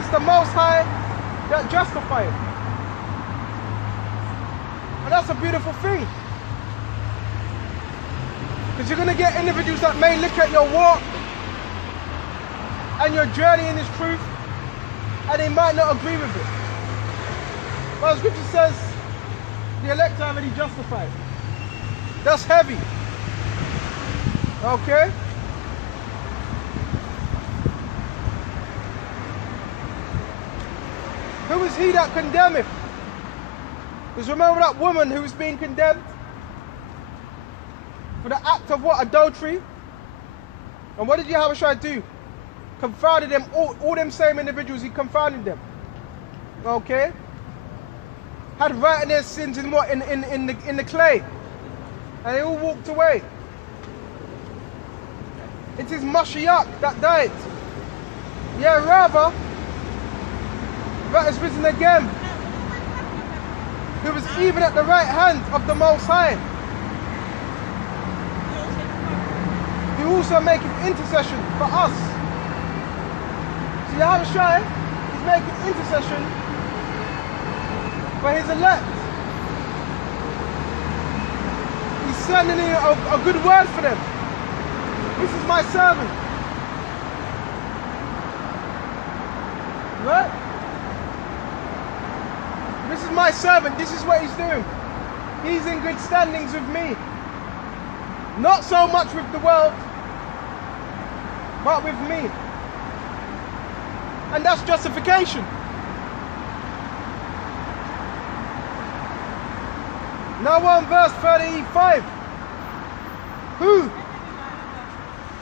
it's the Most High that justifies. And that's a beautiful thing. Because you're going to get individuals that may look at your walk and your journey in this truth, and they might not agree with it. But the scripture says, the elect are already justified. That's heavy. Okay? Who is he that condemneth? Because remember that woman who was being condemned for the act of what? Adultery. And what did Yahushua do? Confounded them, all them same individuals, he confounded them. Okay? Had written their sins in what? In the clay. And they all walked away. It is Mashiach that died. Yeah, rather, that is risen again, who was even at the right hand of the Most High, who also making intercession for us. So Yahushua is making intercession for his elect. He's sending in a good word for them. This is my servant. Right? This is my servant. This is what he's doing. He's in good standings with me. Not so much with the world, but with me. And that's justification. Now on verse 35. Who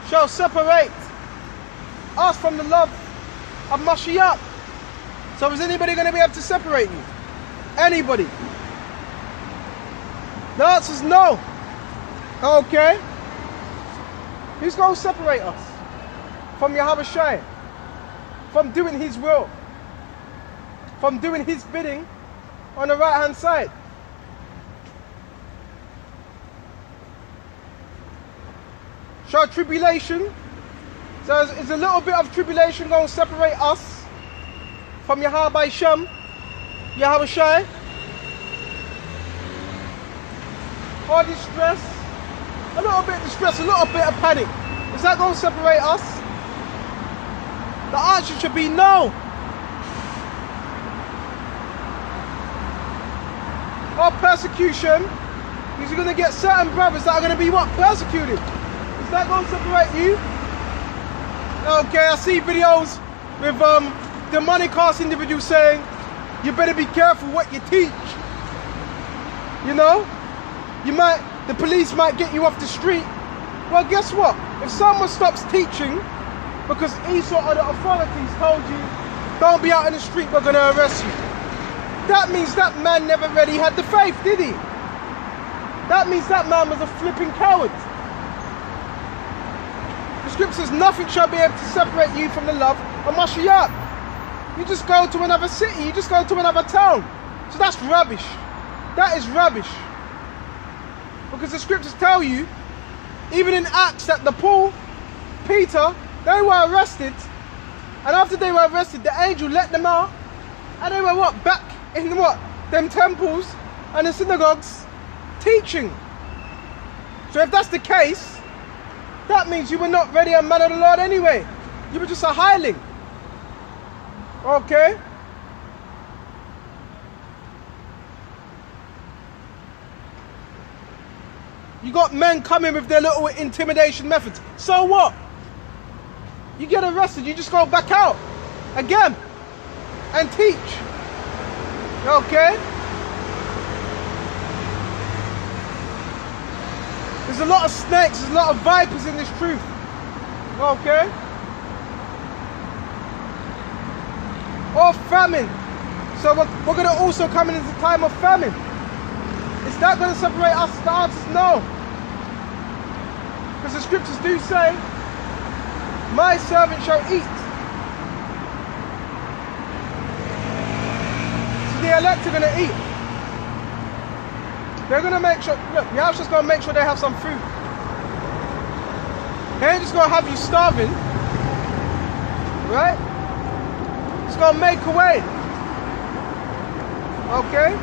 shall separate us from the love of Mashiach? So is anybody going to be able to separate you? Anybody? The answer is no. Okay. Who's going to separate us from Yahushua? From doing his will? From doing his bidding on the right hand side? Shall tribulation, so is a little bit of tribulation going to separate us from Yahweh Shem, Yahushua? Or distress? A little bit of distress, a little bit of panic. Is that going to separate us? The answer should be no. Or persecution, because you're going to get certain brothers that are going to be what? Persecuted. Is that going to separate you? Okay, I see videos with demonic cast individuals saying, you better be careful what you teach. You know? The police might get you off the street. Well, guess what? If someone stops teaching because Esau or the authorities told you, don't be out in the street, we're going to arrest you. That means that man never really had the faith, did he? That means that man was a flipping coward. The scripture says nothing shall be able to separate you from the love of Mashiach. You just go to another city, you just go to another town. So that's rubbish. That is rubbish. Because the scriptures tell you, even in Acts, that Peter, they were arrested. And after they were arrested, the angel let them out. And they were what? Back in what? Them temples and the synagogues teaching. So if that's the case, that means you were not really a man of the Lord anyway. You were just a hireling. Okay? You got men coming with their little intimidation methods. So what? You get arrested, you just go back out again and teach. Okay? There's a lot of snakes, there's a lot of vipers in this truth. Okay? Or famine. So we're going to also come into the time of famine. Is that going to separate us? The answer is no. Because the scriptures do say, my servant shall eat. So the elect are going to eat. They're going to make sure, look, Yahushua's going to make sure they have some food. They ain't just going to have you starving. Right? It's going to make a way. Okay?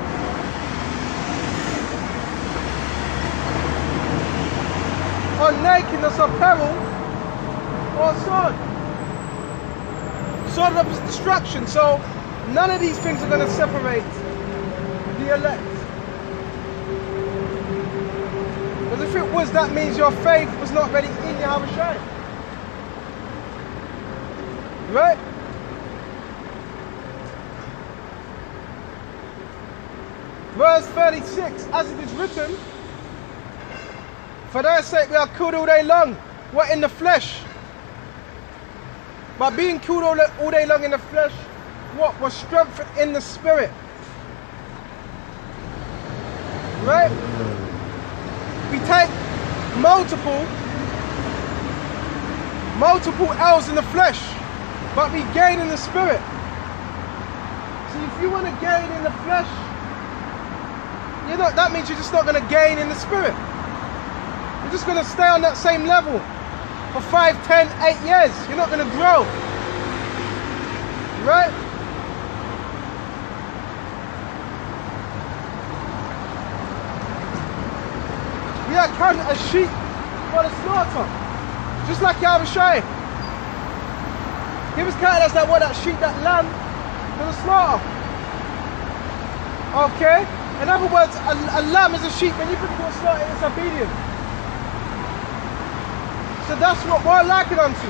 On nakedness of peril or sword. Sword of destruction. So none of these things are going to separate the elect. Because if it was, that means your faith was not ready in Yahushua. Right? Verse 36, as it is written, for their sake we are killed all day long. What, in the flesh? By being killed all day long in the flesh, what? Was strengthened in the spirit. Right? We take multiple L's in the flesh, but we gain in the spirit. See, if you want to gain in the flesh, that means you're just not going to gain in the spirit. You're just going to stay on that same level for 5, 10, 8 years. You're not going to grow. Right? We are counted as sheep for the slaughter. Just like Yahushua. He was counted as that sheep, that lamb for the slaughter. Okay? In other words, a lamb is a sheep. When you put it to a slaughter, it's obedient. So that's what we're likened unto.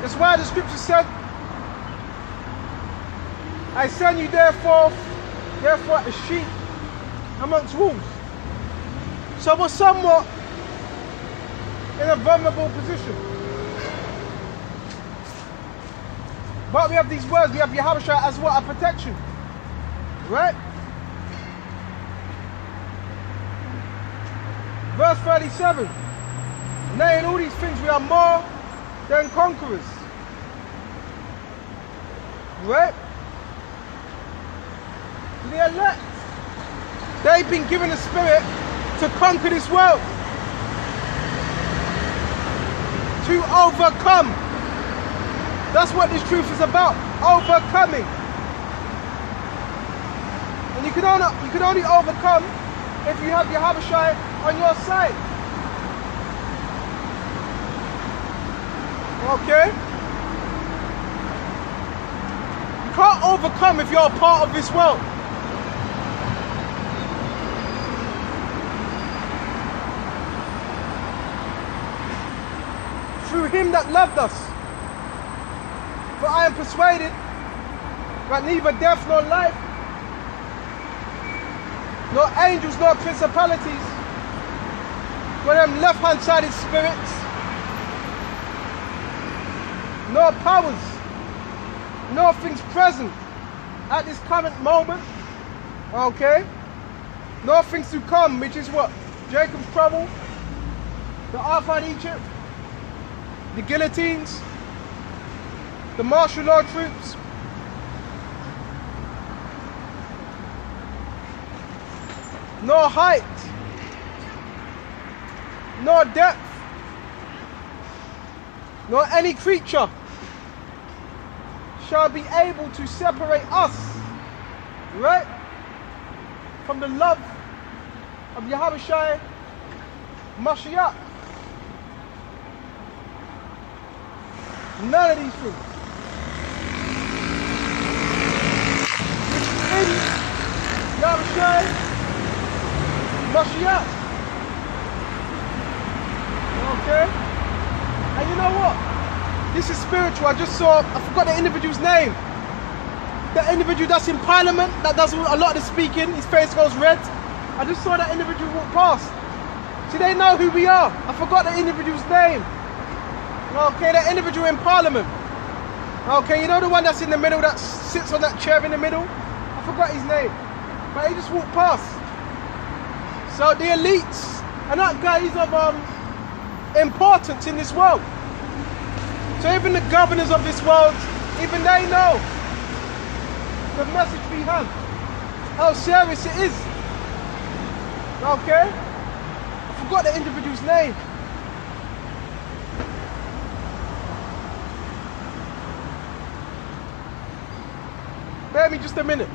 That's why the scripture said, I send you therefore as sheep amongst wolves. So we're somewhat in a vulnerable position. But we have these words, we have Yahushua as what? A protection. Right? Verse 37. Nay, in all these things we are more than conquerors. Right? The elect, they've been given a spirit to conquer this world. To overcome. That's what this truth is about. Overcoming. And you can only overcome if you have Yahushua on your side. Okay? You can't overcome if you're a part of this world. Through him that loved us. For I am persuaded that neither death nor life, nor angels nor principalities, nor them left-hand-sided spirits, nor powers, nor things present at this current moment, okay, nor things to come, which is what? Jacob's trouble, the Ark in Egypt, the guillotines, the martial law troops, nor height, nor depth, nor any creature shall be able to separate us, right, from the love of Yahushua Mashiach. None of these things. In Yahushua Mashiach. Okay? And you know what? This is spiritual. I just saw, I forgot the individual's name. The individual that's in parliament, that does a lot of the speaking, his face goes red. I just saw that individual walk past. See, they know who we are. I forgot the individual's name. Okay, the individual in parliament. Okay, you know the one that's in the middle, that sits on that chair in the middle? I forgot his name. But he just walked past. So the elites are not guys of importance in this world. So even the governors of this world, even they know the message we have, how serious it is. Okay? I forgot the individual's name. Bear me just a minute.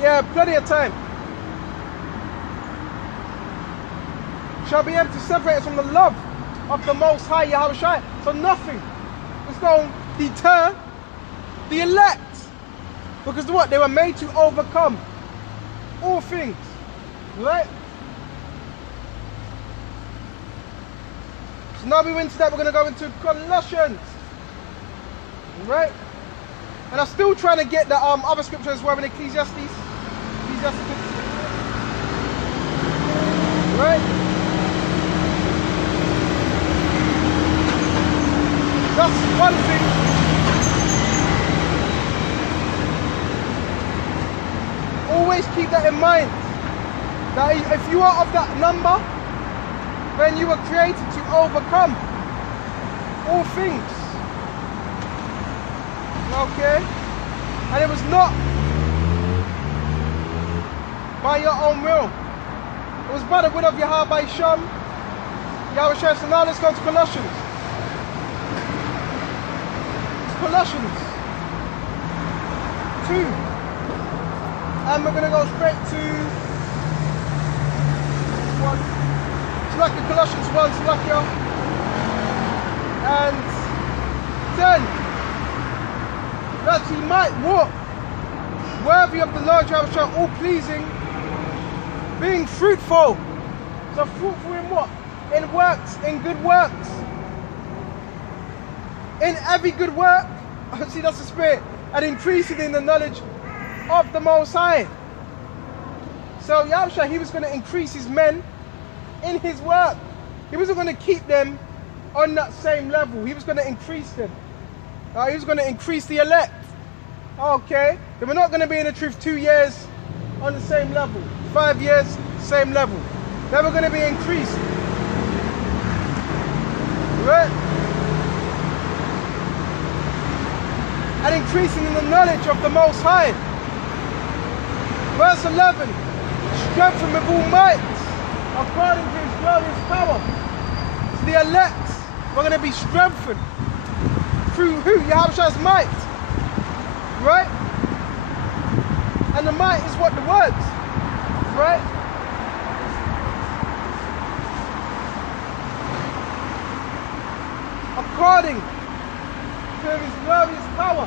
Yeah, plenty of time. Shall be able to separate us from the love of the Most High Yahushua. So nothing is going to deter the elect. Because what? They were made to overcome all things. Right? So now we went into that, we're going to go into Colossians. Right? And I'm still trying to get the other scriptures as well in Ecclesiastes. Right? That's one thing. Always keep that in mind. That if you are of that number, then you were created to overcome all things. Okay? And it was not by your own will. It was by the will of Yahweh Sham, Yahushua. So now let's go to Colossians. It's Colossians 2. And we're going to go straight to Colossians 1, and 10. That he might walk worthy of the Lord Yahushua, all pleasing, being fruitful. So fruitful in what? In works, in good works. In every good work, see, that's the spirit, and increasing in the knowledge of the Most High. So Yahushua, he was going to increase his men in his work. He wasn't going to keep them on that same level. He was going to increase them. He was going to increase the elect. Okay, then we're not going to be in the truth 2 years on the same level. 5 years, same level. Then we're going to be increased. Right? And increasing in the knowledge of the Most High. Verse 11, strengthened with all might, according to his glorious power. So the elect, we're going to be strengthened. Through who? Yahushua's might. Right? And the might is what? The words. Right? According to his glorious power.